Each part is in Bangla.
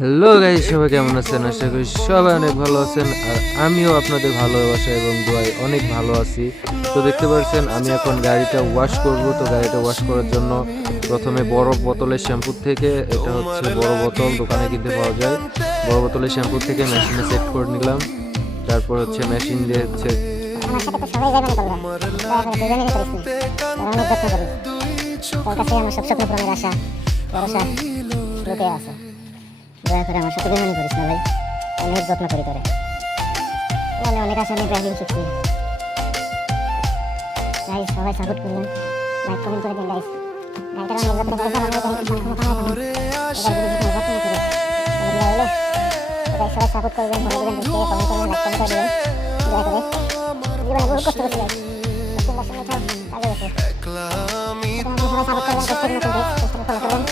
হ্যালো গাইস, সবাই কেমন আছেন? আশা করি সবাই অনেক ভালো আছেন। আর আমিও আপনাদের ভালোবাসা এবং দোয়ায় অনেক ভালো আছি। তো দেখতে পাচ্ছেন আমি এখন গাড়িটা ওয়াশ করব। তো গাড়িটা ওয়াশ করার জন্য প্রথমে বড় বোতলের শ্যাম্পু থেকে, এটা হচ্ছে বড় বোতল, দোকানে কিনতে পাওয়া যায়, বড় বোতলের শ্যাম্পু থেকে মেশিনে সেট করে নিলাম। তারপর হচ্ছে মেশিন দিয়ে হচ্ছে আমার সাথে তো সবাই যাবে না করবে দুজনে করিস নি অনেক যত্ন করি তোর কাছে আমার সব স্বপ্ন পূরণের আশা ভরসা লুকিয়ে আছে। দয়া করে আমার সাথে বেমানি করিস না ভাই, অনেক যত্ন করি তোরে। মানে অনেক আশা নিয়ে ড্রাইভিং শিখছি। গাইস সবাই সাপোর্ট করবেন, লাইক কমেন্ট করে দিন গাইস। গাড়িটার অনেক যত্ন করে আমি সবাই সাপোর্ট করবেন, ভালো দিবেন, কমেন্ট করবেন, লাইক কমেন্ট করে দিবেন। দয়া করে জীবনে বহু কষ্ট করছি গাইস, কাজে গেছে। সবাই সাপোর্ট করবেন, ফলো করবেন,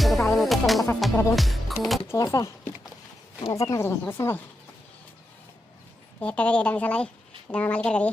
যদি পারেন ইউটিউব চ্যানেলটা সাবস্ক্রাইব করে দিন, ঠিক আছে? যত্ন করি বুঝছেন ভাই। 1000 টাকা গাড়ি এটা আমি চালাই, এটা আমার মালিকের গাড়ি।